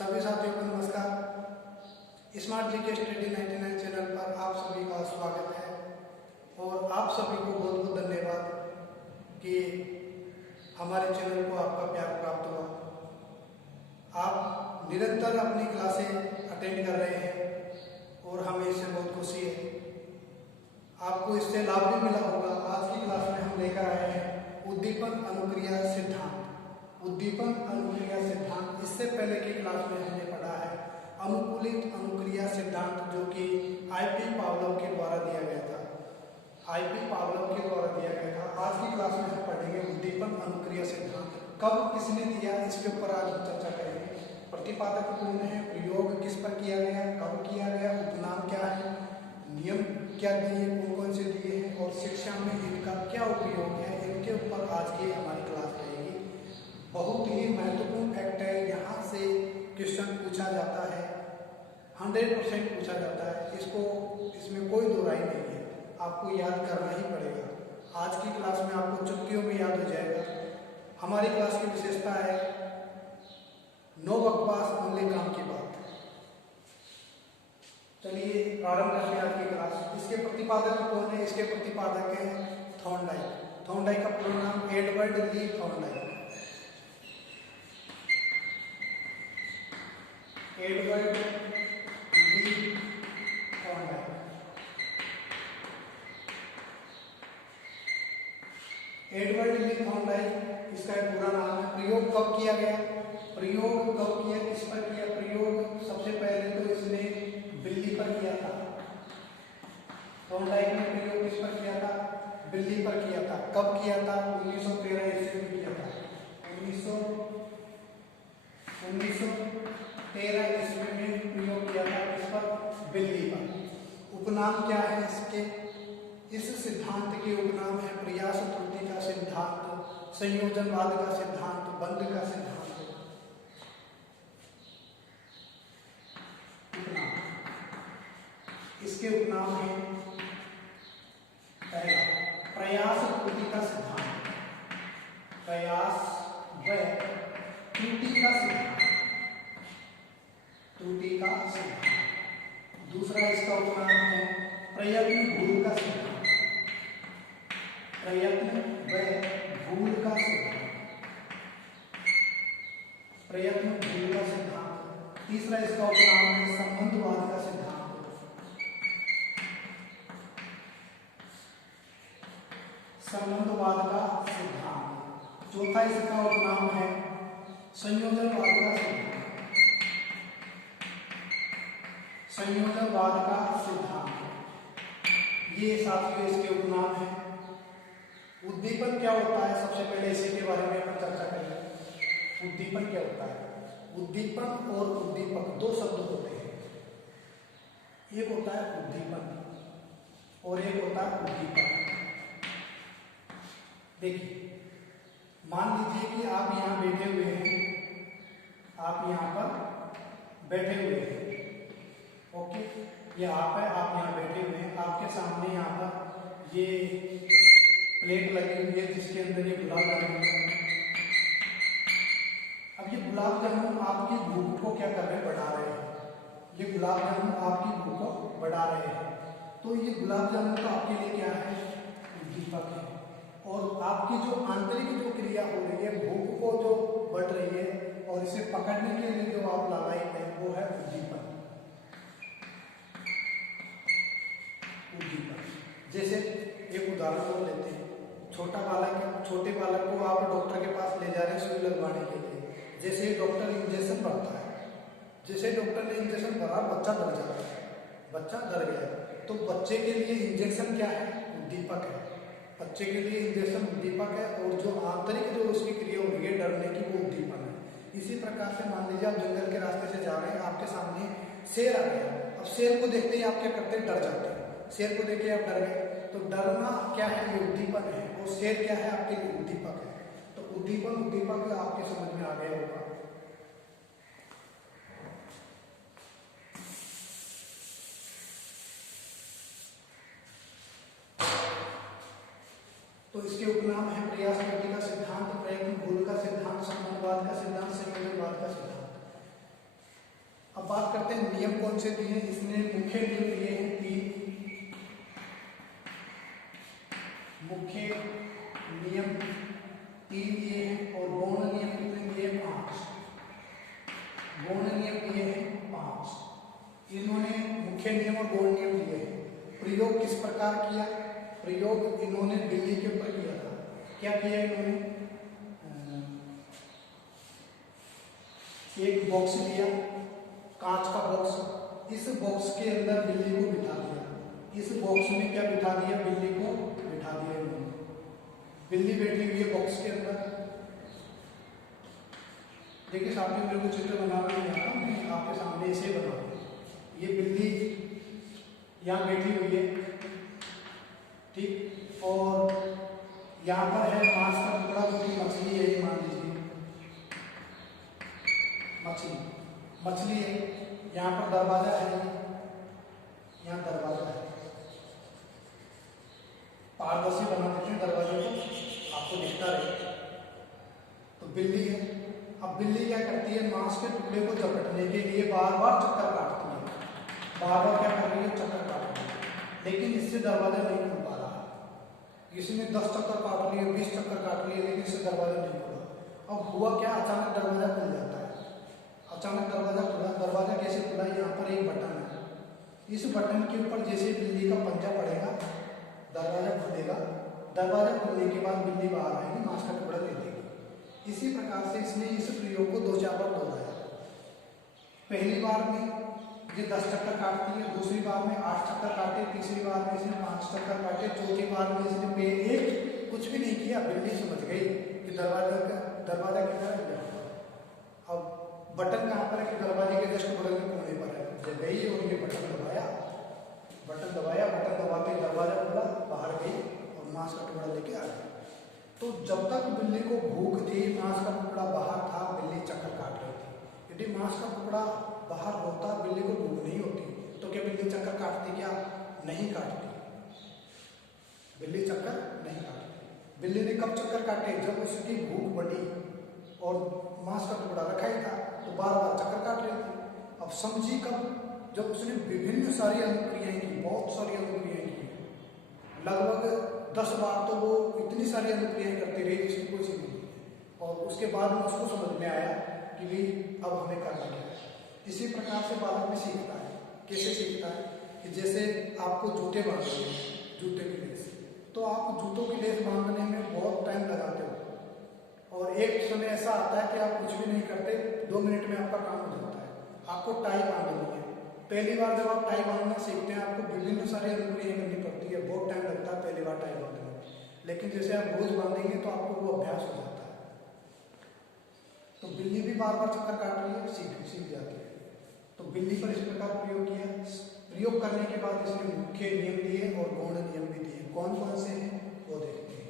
सभी साथियों को नमस्कार। स्मार्ट जीके स्टडी 99 चैनल पर आप सभी का स्वागत है और आप सभी को बहुत बहुत धन्यवाद कि हमारे चैनल को आपका प्यार प्राप्त हुआ। आप निरंतर अपनी क्लासें अटेंड कर रहे हैं और हमें इससे बहुत खुशी है। आपको इससे लाभ भी मिला होगा। आज की क्लास में हम लेकर आए हैं उद्दीपन अनुक्रिया सिद्धांत। उद्दीपन अनुक्रिया सिद्धांत, इससे पहले की क्लास में हमने पढ़ा है अनुकूलित अनुक्रिया सिद्धांत, जो कि आईपी पावलोव के द्वारा दिया गया था। आईपी पावलोव के द्वारा दिया गया था। आज की क्लास में हम पढ़ेंगे उद्दीपन अनुक्रिया सिद्धांत। कब किसने दिया, इसके ऊपर आज हम चर्चा करेंगे। प्रतिपादक कौन है, प्रयोग किस पर किया गया, कब किया गया, उपनाम क्या है, नियम क्या दिए, कौन कौन से दिए हैं और शिक्षा में इनका क्या उपयोग है, इनके ऊपर आज की हमारी क्लास रहेगी। बहुत ही महत्वपूर्ण फैक्ट है। यहाँ से क्वेश्चन पूछा जाता है, 100% पूछा जाता है। इसमें कोई दो राय नहीं है, आपको याद करना ही पड़ेगा। आज की क्लास में आपको चुटकियों में याद हो जाएगा। हमारी क्लास की विशेषता है नो बकवास, ओनली काम की बात। चलिए प्रारंभ करते हैं आज की क्लास। इसके प्रतिपादक कौन है? इसके प्रतिपादक है थॉर्नडाइक। थॉर्नडाइक का पूरा नाम एडवर्ड ली थॉर्नडाइक। एडवर्ड ली थॉर्नडाइक। एडवर्ड ली थॉर्नडाइक इसका पूरा नाम है। प्रयोग कब किया गया? प्रयोग कब किया, किस पर किया प्रयोग? सबसे पहले तो इसने बिल्ली पर किया था। थॉर्नडाइक ने प्रयोग किस पर किया था? बिल्ली पर किया था। कब किया था? 1913 ईस्वी में किया था। 1913 ईस्वी में प्रयोग किया था। किस पर? बिल्ली पर। उपनाम क्या है इसके? इस सिद्धांत के उपनाम है प्रयास त्रुटि का सिद्धांत, संयोजनवाद का सिद्धांत, बंध का सिद्धांत। उपनाम, इसके उपनाम है पहला प्रयास त्रुटि का सिद्धांत, प्रयास व त्रुटि का सिद्धांत, त्रुटि का सिद्धांत। दूसरा इसका उपनाम है प्रयत्न भूल का सिद्धांत, प्रयत्न व भूल का सिद्धांत, प्रयत्न भूल का सिद्धांत। तीसरा इसका उपनाम है संबंधवाद का सिद्धांत, संबंधवाद का सिद्धांत। चौथा इसका उपनाम है संयोजनवाद का सिद्धांत, संयोजनवाद का सिद्धांत। ये साथियों इसके उपनाम है। उद्दीपन क्या होता है? सबसे पहले इसी के बारे में अपन चर्चा करेंगे। उद्दीपन क्या होता है? उद्दीपन और उद्दीपक दो शब्द होते हैं। एक होता है उद्दीपन और एक होता है उद्दीपक। देखिए, मान लीजिए कि आप यहाँ बैठे हुए हैं, आप यहाँ पर बैठे हुए हैं, ओके, ये आप है, आप यहाँ बैठे हुए हैं। आपके सामने यहाँ पर ये प्लेट लगी हुई है जिसके अंदर ये गुलाब जामुन है। अब ये गुलाब जामुन आपकी भूख को क्या कर रहे हैं? बढ़ा रहे हैं। ये गुलाब जामुन आपकी भूख को बढ़ा रहे हैं। तो ये गुलाब जामुन तो आपके लिए क्या है? उद्दीपक है। और आपकी जो आंतरिक जो क्रिया हो रही है, भूख को जो बढ़ रही है और इसे पकड़ने के लिए जो आप लगाए हैं, वो है उद्दीपक। उद्दीपक जैसे एक उदाहरण और लेते हैं। छोटा बालक है, छोटे बालक को आप डॉक्टर के पास ले जा रहे हैं सुई लगवाने के लिए। जैसे ही डॉक्टर इंजेक्शन भरता है, जैसे डॉक्टर ने इंजेक्शन भरा, बच्चा डर जाता है, बच्चा डर गया। तो बच्चे के लिए इंजेक्शन क्या है? उद्दीपक है। बच्चे के लिए इंजेक्शन उद्दीपक है और जो आंतरिक जो उसकी क्रिया हो रही है डरने की, वो उद्दीपन है। इसी प्रकार से मान लीजिए आप जंगल के रास्ते से जा रहे हैं, आपके सामने शेर आ गया। अब शेर को देखते ही आप क्या करते हैं? डर जाते हैं। शेर को देख के आप डर गए, तो डरना क्या है? ये उद्दीपन है। और शेर क्या है? आपके लिए उद्दीपक है। तो उद्दीपन उद्दीपक आपके समझ में आ गया होगा। तो इसके उपनाम है प्रयास त्रुटि का सिद्धांत, प्रयत्न भूल का सिद्धांत, संबंधवाद का सिद्धांत, संयोजनवाद का सिद्धांत। 3 दिए हैं और गौण नियम कितने दिए? 5। गौण नियम दिए हैं 5। इन्होंने मुख्य नियम और गौण नियम दिए हैं। प्रयोग किस प्रकार किया? प्रयोग इन्होंने बिल्ली के ऊपर किया था। क्या किया इन्होंने? एक बॉक्स लिया, कांच का बॉक्स, इस बॉक्स के अंदर बिल्ली को बिठा दिया। इस बॉक्स में क्या बिठा दिया? बिल्ली को बिठा दिया इन्होंने। बिल्ली बैठी हुई है बॉक्स के अंदर। देखिए सामने मेरे को चित्र बनाना नहीं आता, मैं आपके सामने इसे बनाऊंगा। ये बिल्ली यहाँ बैठी हुई है, ठीक, और यहाँ पर है मांस का टुकड़ा जो कि मछली है, मान लीजिए मछली है। यहाँ पर दरवाजा है, यहाँ दरवाजा है, पारदर्शी बना देते हैं दरवाजे को, आपको दिखता रहे। तो बिल्ली है। अब बिल्ली क्या करती है? मांस के टुकड़े को झपटने के लिए बार बार चक्कर काटती है। बार बार क्या कर रही है? चक्कर काट रही है। लेकिन इससे दरवाजा नहीं खुल पा रहा। इसने 10 चक्कर काट लिए, 20 चक्कर काट लिए, लेकिन इससे दरवाजा नहीं खुला। अब हुआ क्या? अचानक दरवाजा खुल जाता है। अचानक दरवाजा खुला। दरवाजा कैसे खुला? यहाँ पर एक बटन है, इस बटन के ऊपर जैसे बिल्ली का पंजा पड़ेगा, दरवाजा खुलेगा। दरवाजा खुलने के बाद बिल्ली बाहर आएगी, मांस का टुकड़ा दे देगी। इसी प्रकार से इसने इस प्रयोग को 2-4 बार दोहराया। पहली बार में ये 10 चक्कर काटती है, दूसरी बार में 8 चक्कर काटे, तीसरी बार में इसने 5 चक्कर काटे, चौथी बार में इसने कुछ भी नहीं किया। बिल्ली समझ गई कि दरवाजा कितना है। अब बटन कहाँ पर है? कि दरवाजे के जस्ट बगल में कोने पर है। जब गई और ये बटन दबाया, बटन दबाते दरवाजा खुला, बाहर गई और मांस का टुकड़ा लेके आ गई। तो जब तक बिल्ली को भूख थी, मांस का टुकड़ा बाहर था, बिल्ली चक्कर काट रही थी। यदि मांस का टुकड़ा बाहर होता, बिल्ली को भूख नहीं होती, तो क्या बिल्ली चक्कर काटती? क्या नहीं काटती। बिल्ली चक्कर नहीं काटती। बिल्ली ने कब चक्कर काटे? जब उसकी भूख बढ़ी और मांस का टुकड़ा रखा ही था, तो बार बार चक्कर काट रही थी। अब समझी कब? जब उसने विभिन्न सारी अनुक्रियाएं की, बहुत सारी अनुक्रियाएं की, लगभग 10 बार तो वो इतनी सारी अनुक्रियाएं करती रही जिसकी कोई सीमा नहीं। और उसके बाद में उसको समझ में आया कि भाई अब हमें करना क्या है। इसी प्रकार से बालक भी सीखता है। कैसे सीखता है? कि जैसे आपको जूते बांधने हैं, जूते की लेस, तो आप जूतों की लेस बांधने में बहुत टाइम लगाते हो, और एक समय ऐसा आता है कि आप कुछ भी नहीं करते, 2 मिनट में आपका काम हो जाता है। आपको टाई बांधनी है। पहली बार जब आप टाई बांधना सीखते हैं, आपको विभिन्न सारी अनुक्रियाएं करनी पड़ती है, बहुत टाइम लगता है पहली बार टाई बांधने में। लेकिन जैसे आप रोज बांधेंगे तो आपको वो अभ्यास हो जाता है। तो बिल्ली भी बार बार चक्कर काट रही है, सीख जाती है। तो बिल्ली पर इस प्रकार प्रयोग किया। प्रयोग करने के बाद इसने मुख्य नियम दिए और गौण नियम भी दिए। कौन कौन से हैं वो देखते हैं।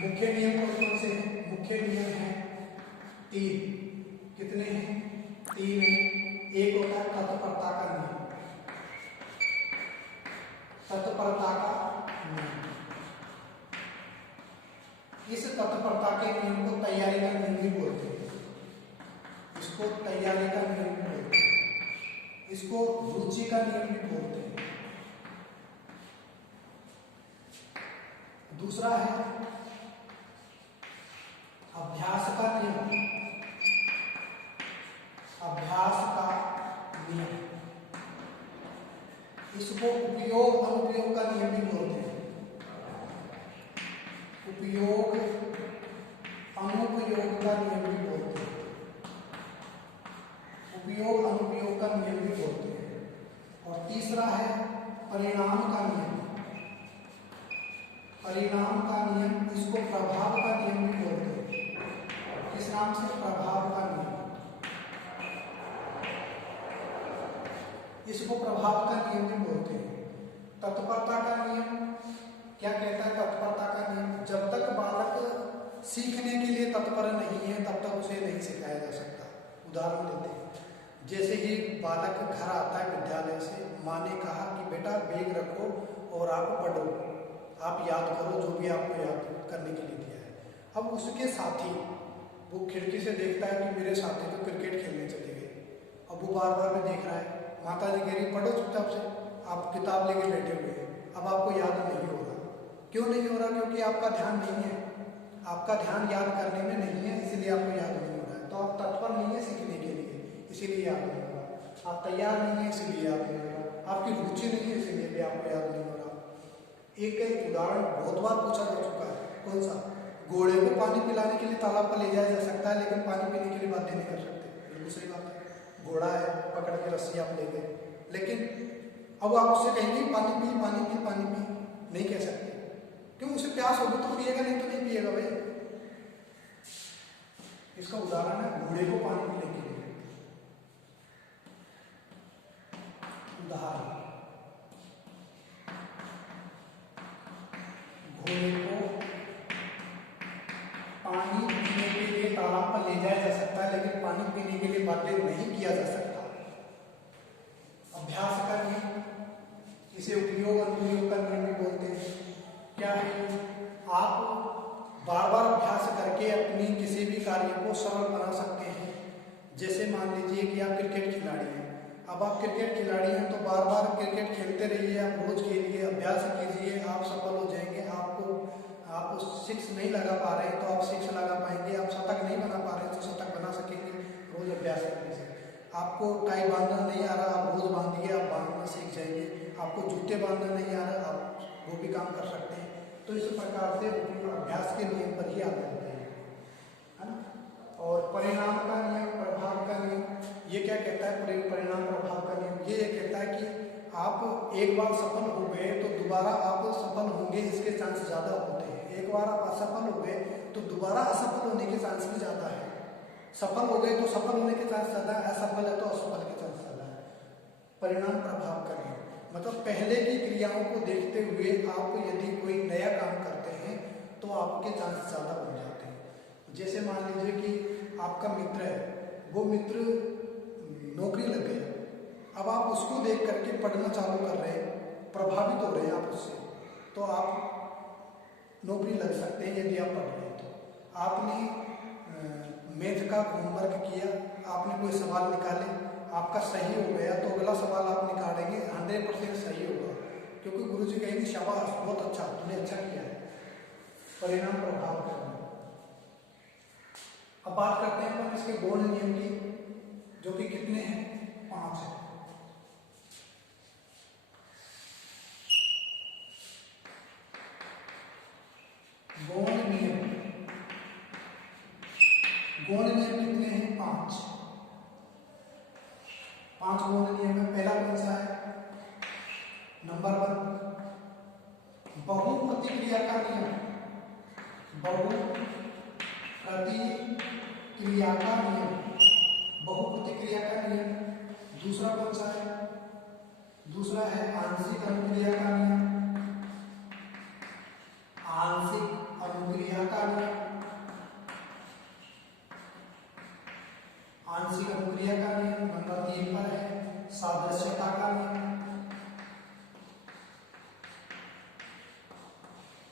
मुख्य नियम कौन कौन से हैं? मुख्य नियम है 3। कितने हैं? 3 है। एक होता है तत्परता का नियम। तत्परता का नियम, इस तत्परता के नियम को तैयारी का नियम भी बोलते हैं। इसको तैयारी का नियम भी बोलते हैं। इसको रुचि का नियम भी बोलते हैं। दूसरा है अभ्यास का नियम। अभ्यास का नियम, इसको उपयोग अनुपयोग का नियम भी बोलते हैं। उपयोग अनुपयोग का नियम भी बोलते हैं। उपयोग अनुपयोग का नियम भी बोलते हैं। और तीसरा है परिणाम का नियम। परिणाम का नियम, इसको प्रभाव का नियम भी बोलते हैं। किस नाम से? प्रभाव का नियम। इसको प्रभाव का नियम भी बोलते हैं। तत्परता का नियम क्या कहता है? तत्परता का नियम, जब तक बालक सीखने के लिए तत्पर नहीं है तब तक उसे नहीं सिखाया जा सकता। उदाहरण देते हैं, जैसे ही बालक घर आता है विद्यालय से, माँ ने कहा कि बेटा बैग रखो और आप पढ़ो, आप याद करो जो भी आपको याद करने के लिए दिया है। अब उसके साथी, वो खिड़की से देखता है कि मेरे साथी तो क्रिकेट खेलने चले गए। अब वो बार बार में देख रहा है, माता जी कह रही पढ़ो चुपचाप से, आप किताब लेके बैठे हुए हैं, अब आपको याद नहीं हो रहा। क्यों नहीं हो रहा? क्योंकि आपका ध्यान नहीं है, आपका ध्यान याद करने में नहीं है, इसीलिए आपको याद नहीं हो रहा है। तो आप तत्पर नहीं है सीखने के लिए, इसीलिए याद नहीं हो रहा। आप तैयार नहीं है, इसीलिए याद नहीं हो रहा। आपकी रुचि नहीं है, इसीलिए भी आपको याद नहीं हो रहा। एक उदाहरण बहुत बार पूछा जा चुका है, कौन सा? घोड़े को पानी पिलाने के लिए तालाब पर ले जाया जा सकता है, लेकिन पानी पीने के लिए बाध्य नहीं कर सकते। बिल्कुल सही बात है। घोड़ा है, पकड़ के रस्सी आप ले गए, लेकिन अब आप उससे कहेंगे पानी पी पानी पी पानी पी, नहीं कह सकते। क्यों? उसे प्यास होगी तो पिएगा, नहीं तो नहीं पिएगा भाई। इसका उदाहरण है घोड़े को पानी पीने के लिए। उदाहरण, घोड़े को पानी पीने के लिए तालाब पर ले जाया जा सकता है, लेकिन पानी पीने के लिए बाध्य नहीं किया जा सकता। अभ्यास का नियम, इसे उपयोग अनुयोग का नियम भी बोलते हैं। क्या है? आप बार बार अभ्यास करके अपनी किसी भी कार्य को सरल बना सकते हैं। जैसे मान लीजिए कि आप क्रिकेट खिलाड़ी हैं, अब आप क्रिकेट खिलाड़ी हैं तो बार बार क्रिकेट खेलते रहिए, आप रोज खेलिए, अभ्यास कीजिए, आप सफल हो जाएंगे। आप सिक्स नहीं लगा पा रहे हैं तो आप सिक्स लगा पाएंगे, आप शतक नहीं बना पा रहे हैं तो शतक बना सकेंगे रोज अभ्यास करने से। आपको टाई बांधना नहीं आ रहा, आप रोज बांधिए, आप बांधना सीख जाएंगे। आपको जूते बांधना नहीं आ रहा, आप वो भी काम कर सकते हैं। तो इस प्रकार से अभ्यास के नियम पर ही आते हैं, है ना। और परिणाम का नियम, प्रभाव का नियम, ये क्या कहता है? परिणाम प्रभाव का नियम ये कहता है कि आप एक बार सफल हो गए तो दोबारा आप सफल होंगे, इसके चांस ज़्यादा होते हैं। एक बार आप असफल हो गए तो दोबारा असफल होने के चांस भी ज़्यादा है। सफल हो गए तो सफल होने के चांस ज़्यादा है, असफल है तो असफल के चांस ज़्यादा है। परिणाम प्रभाव का नियम मतलब पहले की क्रियाओं को देखते हुए आप यदि कोई नया काम करते हैं तो आपके चांस ज़्यादा बन जाते हैं। जैसे मान लीजिए कि आपका मित्र है, वो मित्र नौकरी लग गया, अब आप उसको देख करके पढ़ना चालू कर रहे हैं, प्रभावित हो रहे हैं आप उससे, तो आप नौकरी लग सकते हैं यदि आप पढ़ रहे हैं। तो आपने मैथ का होमवर्क किया, आपने कोई सवाल निकाले, आपका सही हो गया तो अगला सवाल आप निकालेंगे 100% सही होगा, क्योंकि गुरुजी कहेंगे शाबाश, बहुत अच्छा, तुमने अच्छा किया है। परिणाम प्रभाव करना। अब बात करते हैं अपन इसके गौण नियम की, जो कि कितने हैं? 5 है। गौण नियम, गौण नियम कितने हैं? 5 गौण नियम है। पहला कौन सा है? नंबर 1, बहु प्रतिक्रिया का नियम। बहु प्रतिक्रिया का नियम, बहु प्रतिक्रिया का नियम। दूसरा कौन सा है? दूसरा है आंशिक अनुक्रिया का नियम। आंशिक अनुक्रिया का नियम, आंशिक अनुक्रिया का नियम। नंबर 3 पर है सादृश्यता का नियम।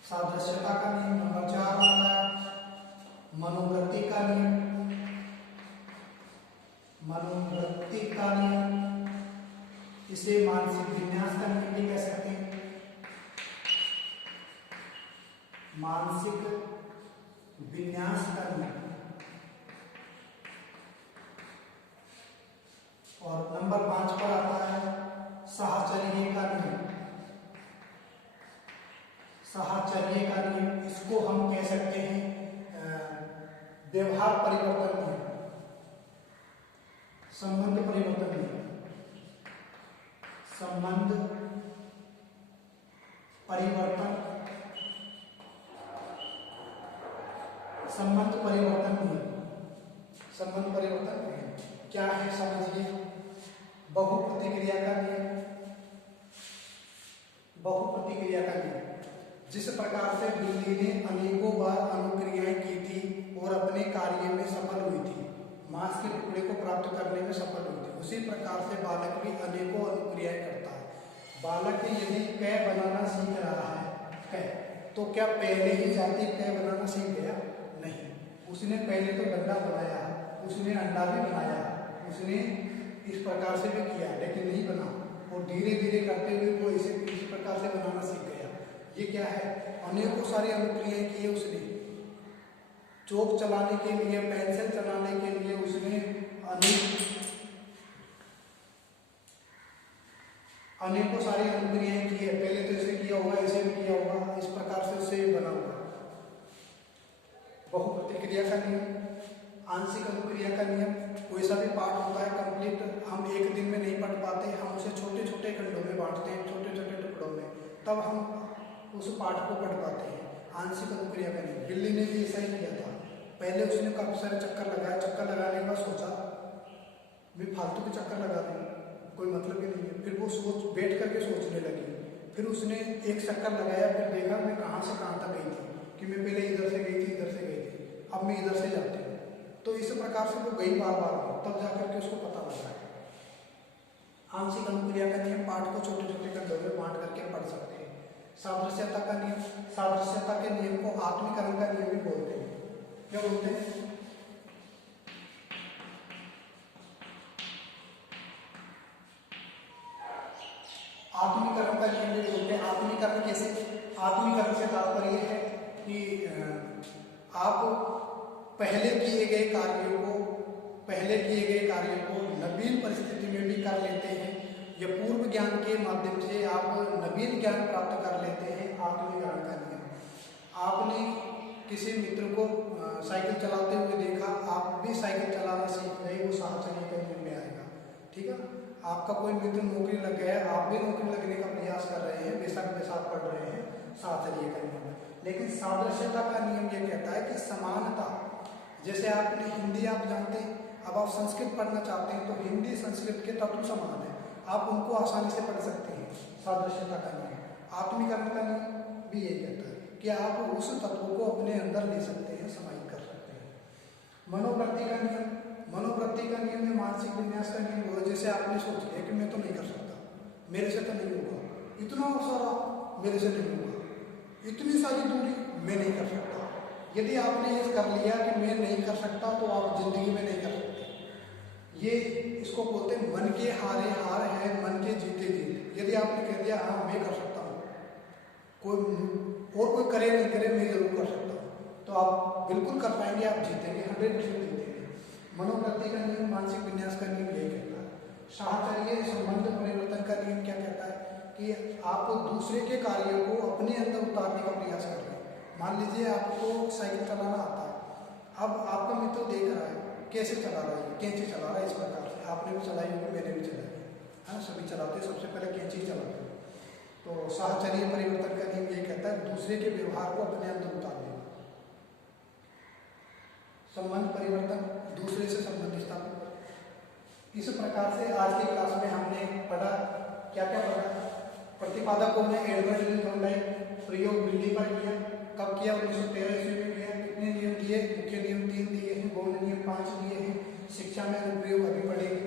सादृश्यता का नियम। नंबर 4 आता है मनोवृत्ति का नियम। मनोवृत्ति का नियम, इसे मानसिक विन्यास का नियम भी कह सकते हैं। मानसिक विन्यास का नियम। और नंबर 5 पर आता है साहचर्य का नियम। साहचर्य का नियम, इसको हम कह सकते हैं व्यवहार परिवर्तन नियम, संबंध परिवर्तन नियम। संबंध परिवर्तन, संबंध परिवर्तन नियम। संबंध परिवर्तन नियम क्या है समझिए। बहु प्रतिक्रिया का नियम। बहु प्रतिक्रिया का नियम, जिस प्रकार से बिल्ली ने अनेकों बार अनुक्रियाएं की थी और अपने कार्य में सफल हुई थी, मांस के टुकड़े को प्राप्त करने में सफल हुई थी, उसी प्रकार से बालक भी अनेकों अनुक्रियाएं करता है। बालक यदि क बनाना सीख रहा है, क, तो क्या पहले ही जाति क बनाना सीख गया? नहीं, उसने पहले तो गंदा बनाया, उसने अंडा भी बनाया, उसने इस प्रकार से भी किया, लेकिन नहीं ये क्या है, अनेकों सारी अनुक्रियाएं की है उसने। चौक चलाने के लिए, पेंसिल चलाने के लिए उसने अनेकों सारी अनुक्रियाएं की है। पहले तो इसे किया होगा, इसे भी किया होगा, इस प्रकार से उससे बना हुआ। बहुप्रतिक्रिया का नियम, आंशिक अनुक्रिया का नियम, कोई सा भी पाठ होता है कंप्लीट हम एक दिन में नहीं पढ़ पाते, हम उसे छोटे छोटे खंडों में बांटते हैं, छोटे छोटे टुकड़ों में, तब हम उस पाठ को पढ़ पाते हैं। आंशिक अनुक्रिया का नियम, बिल्ली ने भी ऐसा ही किया था। पहले उसने काफी सारे चक्कर लगाए, चक्कर लगाने के बाद सोचा मैं फालतू के चक्कर लगा रही हूँ, कोई मतलब ही नहीं है। फिर वो बैठ करके सोचने लगी, फिर उसने एक चक्कर लगाया, फिर देखा मैं कहाँ से कहाँ तक गई थी, कि मैं पहले इधर से गई थी, इधर से गई थी, अब मैं इधर से जाती हूँ। तो इस प्रकार से वो गई बार बार, तब जाकर के उसको पता लगा। आंशिक अनुक्रिया का नियम, पाठ को छोटे छोटे खंडों में बांट करके पढ़ सकते हैं। सादृश्यता का नियम, सादृश्यता के नियम को आत्मीकरण का नियम भी बोलते हैं। क्या बोलते हैं? आत्मीकरण का नियम भी बोलते हैं। आत्मीकरण कैसे? आत्मीकरण से तात्पर्य है कि आप पहले किए गए कार्यों को नवीन परिस्थिति में भी कर लेते हैं, या पूर्व ज्ञान के माध्यम से आप नवीन ज्ञान प्राप्त कर लेते हैं। आत्मीकरण का नियम, आपने किसी मित्र को साइकिल चलाते हुए देखा, आप भी साइकिल चलाना सीख गए, वो साहचर्य के नियम में आएगा। ठीक है, आपका कोई मित्र नौकरी लग गया, आप भी नौकरी लगने का प्रयास कर रहे हैं, बेशक बेसाथ पढ़ रहे हैं, साहचर्य का नियम। लेकिन सादृश्यता का नियम ये कहता है कि समानता, जैसे आपने हिंदी आप जानते हैं, अब आप संस्कृत पढ़ना चाहते हैं तो हिंदी संस्कृत के तत्व समान है, आप उनको आसानी से पढ़ सकते हैं। सादृश्यता का नियम। आत्मीकरण का नियम भी ये कहता है कि आप उस तत्व को अपने अंदर ले सकते हैं, समाहित कर सकते हैं। मनोवृत्ति का नियम, मनोवृत्ति का नियम में मानसिक विन्यास का नियम होगा। जैसे आपने सोच लिया कि मैं तो नहीं कर सकता, मेरे से तो नहीं होगा, इतना सारा मेरे से नहीं होगा, इतनी सारी दूरी मैं नहीं कर सकता। यदि आपने ये कर लिया कि मैं नहीं कर सकता, तो आप जिंदगी में नहीं कर सकते। ये इसको बोलते हैं मन के हारे हार है, मन के जीते जीत। यदि आपने कह दिया हाँ मैं कर सकता हूँ, कोई करे नहीं करे, मैं जरूर कर सकता हूँ, तो आप बिल्कुल कर पाएंगे, आप जीतेंगे, 100% जीतेंगे। मनोवृत्ति का नियम, मानसिक विन्यास का नियम यही कहता है। साहचर्य संबंध परिवर्तन का नियम क्या कहता है कि आप दूसरे के कार्यों को अपने अंदर उतारने का प्रयास कर रहे हैं। मान लीजिए आपको साइकिल चलाना आता है, अब आपका मित्र देख रहा है कैसे चला रहा है, कैंची चला रहा है, इस प्रकार से आपने भी चलाई होगी, मैंने भी चलाई है, हाँ सभी चलाते हैं, सबसे पहले कैंची चलाते हैं। तो साहचर्य परिवर्तन का नियम ये कहता है दूसरे के व्यवहार को अपने अंदर उतार देना। संबंध परिवर्तन, दूसरे से संबंध स्थापित। इस प्रकार से आज की क्लास में हमने पढ़ा, क्या क्या पढ़ा? प्रतिपादकों ने एडवर्ड थॉर्नडाइक प्रयोग बिल्ली पर किया, कब किया? 1913 ईस्वी में किया। कितने नियम दिए? मुख्य नियम 3 दिए हैं, गौण नियम 5 दिए हैं। शिक्षा में अनुप्रयोग अभी पढ़ेंगे।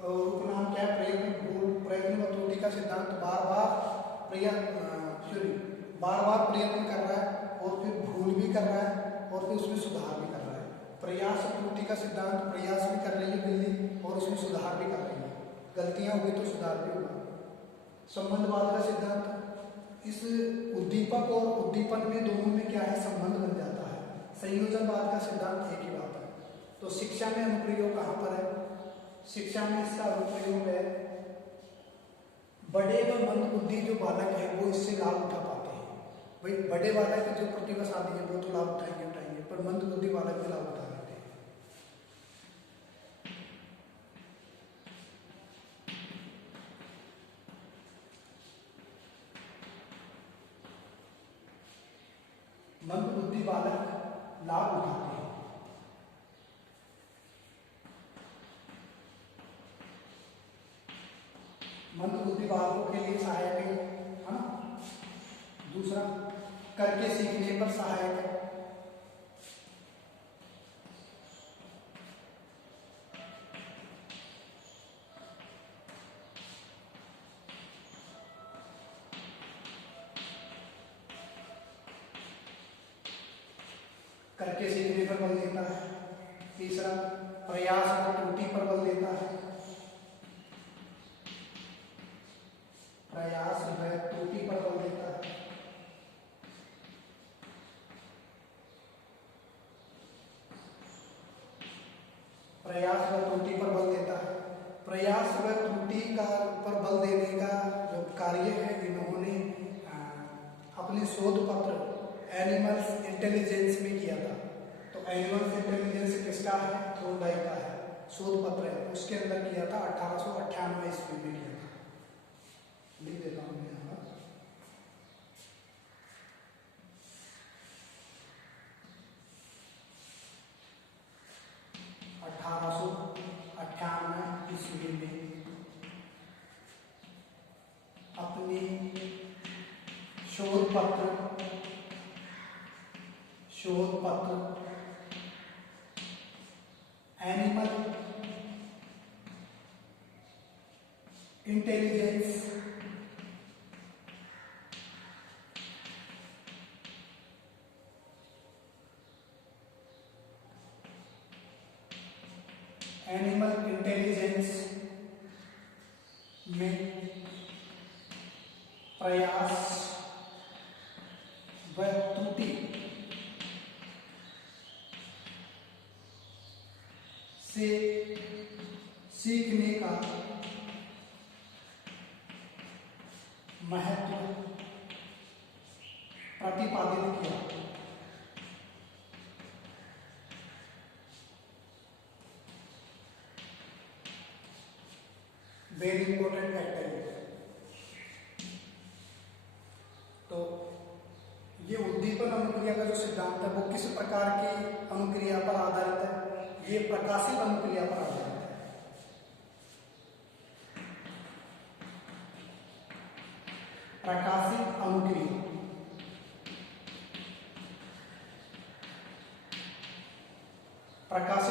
और उपनाम क्या है? प्रयोग भूल, प्रयत्न व त्रुटि का सिद्धांत बार बार प्रयत्न कर रहा है, और फिर भूल भी कर रहा है, और फिर उसमें सुधार भी कर रहा है। प्रयास त्रुटि का सिद्धांत, प्रयास भी कर रही है बिल्ली और उसमें सुधार भी कर रही है, गलतियां होगी तो सुधार भी होगा। संबंधवाद का सिद्धांत, इस उद्दीपक और उद्दीपन में दोनों में क्या है? संबंध बन जाता है। संयोजनवाद का सिद्धांत एक ही बात है। तो शिक्षा में अनुप्रयोग कहाँ पर है? शिक्षा में इसका अनुप्रयोग है, बड़े व मंद बुद्धि जो बालक है वो इससे लाभ उठा पाते हैं। भाई बड़े बालक जो प्रतिभाशाली है वो तो लाभ उठाएंगे, पर मंद बुद्धि बालक भी लाभ उठा लेते हैं। मंद बुद्धि बालक लाभ उठाते हैं। मंद बुद्धि बालकों के लिए सहायक है, हाँ। दूसरा, करके सीखने पर सहायक है। करके सीखने पर बल देता है। तीसरा, प्रयास और त्रुटि पर बल देता है। प्रयास व त्रुटि पर बल देता है। प्रयास व त्रुटि पर बल देता है। प्रयास व त्रुटि का पर बल देने का जो कार्य है इन्होंने अपने शोध पत्र एनिमल्स इंटेलिजेंस में किया था। तो एनिमल्स इंटेलिजेंस किसका है? थॉर्नडाइक का है, शोध पत्र है, उसके अंदर किया था, 1898 ईस्वी में किया था। लिख देता हूँ मैं यहाँ 1898 ईस्वी में अपने शोध पत्र एनिमल इंटेलिजेंस में प्रयास व त्रुटि से सीखने का महत्व प्रतिपादित किया। वेरी इंपॉर्टेंट फैक्टर है। तो ये उद्दीपन अनुक्रिया का जो सिद्धांत है वो किस प्रकार की अनुक्रिया पर आधारित है? ये प्रकाशित अनुक्रिया पर आधारित है। प्रकाशित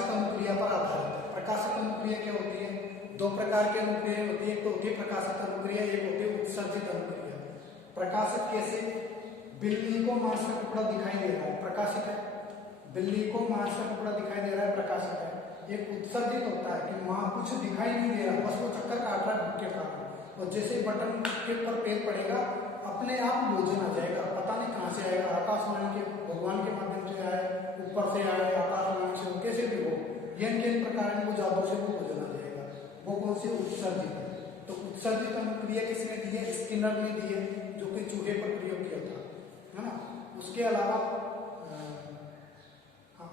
अनुक्रिया पर आधारित है। प्रकाशित अनुक्रिया क्या होती है? दो प्रकार की अनुक्रिया होती है, एक तो होती है प्रकाशित अनुक्रिया, एक होती है उत्सर्जित अनुक्रिया। प्रकाशित कैसे? बिल्ली को मांस का टुकड़ा दिखाई दे रहा है, प्रकाशित है। बिल्ली को मांस का टुकड़ा दिखाई दे रहा है, प्रकाशित है। एक उत्सर्जित होता है कि मां कुछ दिखाई नहीं दे रहा, बस वो चक्कर काट रहा है भूख के कारण, और जैसे बटन के ऊपर पैर पड़ेगा अपने आप भोजन आ जाएगा, पता नहीं कहाँ से आएगा, आकाशवाणी के भगवान के माध्यम से आए, ऊपर से आए, आकाशवाणी से, कैसे भी हो, यन किन प्रकार को जादू से वो भोजन आ जाएगा। वो कौन सी? उत्सर्जित है। तो उत्सर्जित अनुक्रिया किसने दी है? स्किनर ने दी है, जो कि चूहे पर प्रयोग किया था, है ना। उसके अलावा